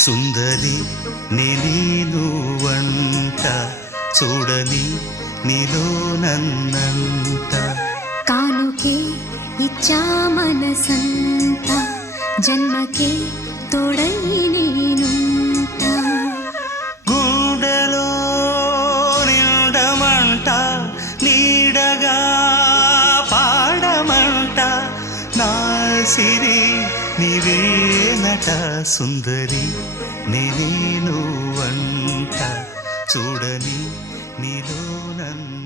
సుందరి నేను వంట చూడని నీలో నన్నంట కానుకే ఇచ్చా మనసంత జన్మకే తోడై నేనుంట గుండెలో నిండమంట నీడగా పాడమంట నా సిరి నీవేనట సుందరి నేను వంట చూడని నీలో నన్ను